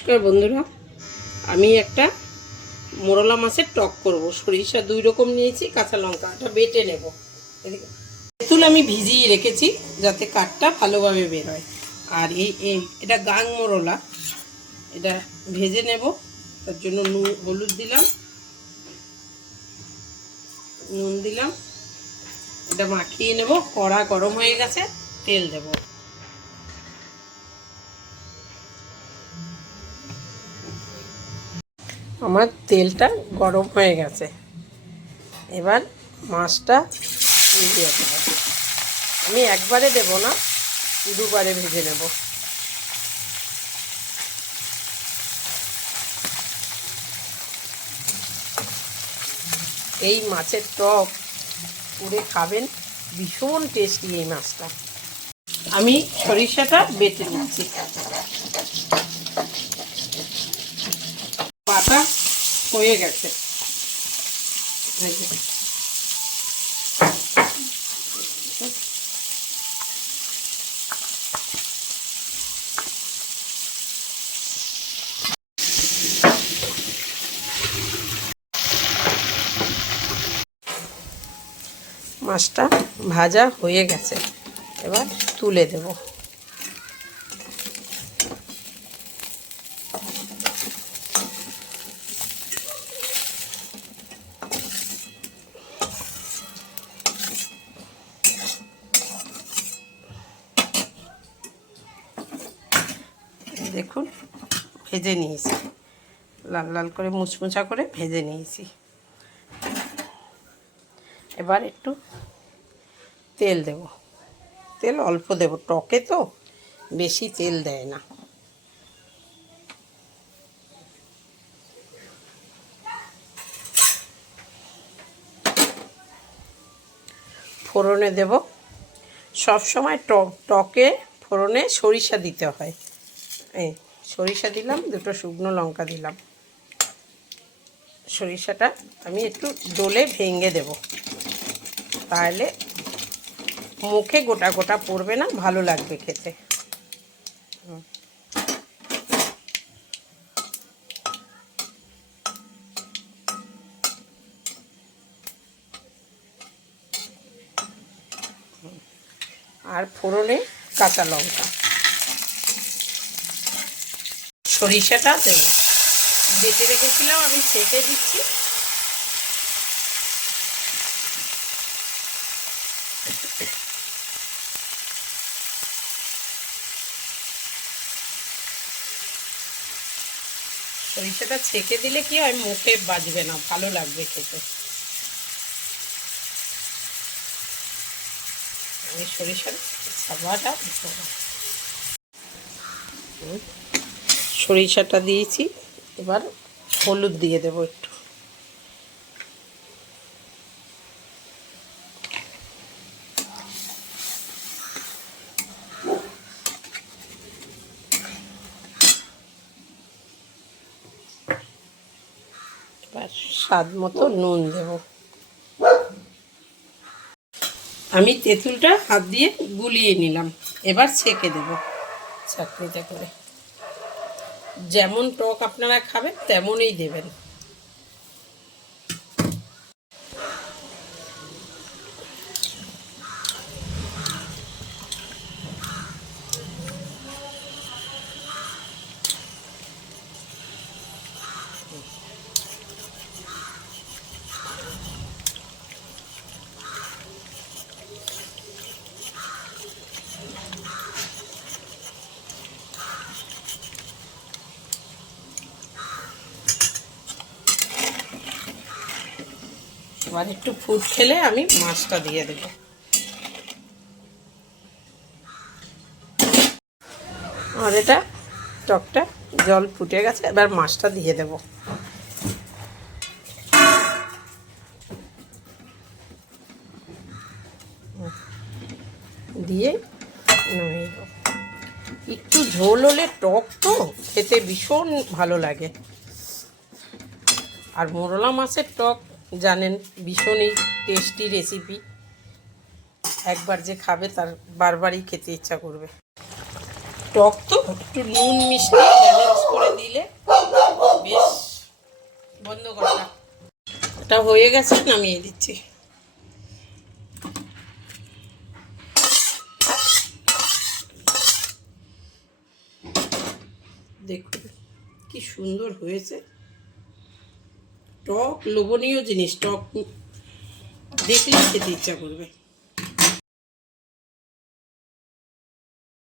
নমস্কার বন্ধুরা, আমি একটা মোরলা মাছের টক করব। সরিষা দুই রকম নিয়েছি, কাঁচা লঙ্কা এটা বেটে নেব। তেঁতুল আমি ভিজিয়ে রেখেছি যাতে কাঠটা ভালোভাবে বেরোয়। আর এই, এটা গাং মোরলা। এটা ভেজে নেব, তার জন্য নুন, হলুদ দিলাম, নুন দিলাম, এটা মাখিয়ে নেব, কড়া গরম হয়ে গেছে, তেল দেবো। আমার তেলটা গরম হয়ে গেছে। এবার মাছটা দিয়ে দেবো। আমি একবারে দেব না, দুবারে ভেজে নেব। এই মাছের টক পুড়ে খাবেন, ভীষণ টেস্টি এই মাছটা। আমি সরিষাটা বেটে নিচ্ছি। পাতা হয়ে গেছে। মাছটা ভাজা হয়ে গেছে। এবার তুলে দেবো। দেখুন, ভেজে নিয়েছি। লাল লাল করে মুচমুচা করে ভেজে নিয়েছি। এবার একটু তেল দেব। তেল অল্প দেব, টকে তো বেশি তেল দেয় না। ফোড়নে দেব। সব সময় টক, টকে ফোড়নে সরিষা দিতে হয়। এই সরিষা দিলাম, দুটো শুকনো লঙ্কা দিলাম। সরিষাটা আমি একটু ডোলে ভেঙে দেব। তাহলে মুখে গোটা গোটা পড়বে না, ভালো লাগবে খেতে। আর ফোড়নে কাঁচা লঙ্কা। সরিষাটা দেবো। বেটে রেখেছিলাম, আমি ছেঁকে দিচ্ছি। সরিষাটা ছেঁকে দিলে কি হয়, মুখে বাজবে না, ভালো লাগবে খেতে। আমি সরিষার সাবাটা। সরিষাটা দিয়েছি। এবার হলুদ দিয়ে দেবো একটু। এবার স্বাদ মতো নুন দেব। আমি তেঁতুলটা হাত দিয়ে গুলিয়ে নিলাম। এবার ছেঁকে দেব চাটনিটা করে। যেমন টক আপনারা খাবেন তেমনই দেবেন। এবার একটু ফুট খেলে আমি মাছটা দিয়ে দেব। আর এটা টকটা জল ফুটে গেছে, এবার মাছটা দিয়ে দেব। দিয়ে একটু ঝোল হলে টক তো, খেতে ভীষণ ভালো লাগে। আর মোরলা মাছের টক জানেন, ভীষণই টেস্টি রেসিপি একবার যে খাবে, তার বারবারই খেতে ইচ্ছা করবে। টক তো, একটু নুন মিষ্টি ব্যালেন্স করে দিলে বেশ বন্ধ করা এটা হয়ে গেছে, নামিয়ে দিচ্ছি। দেখুন, কি সুন্দর হয়েছে। টক লোভনীয় জিনিস টক। দেখলে খেতে ইচ্ছা করবে।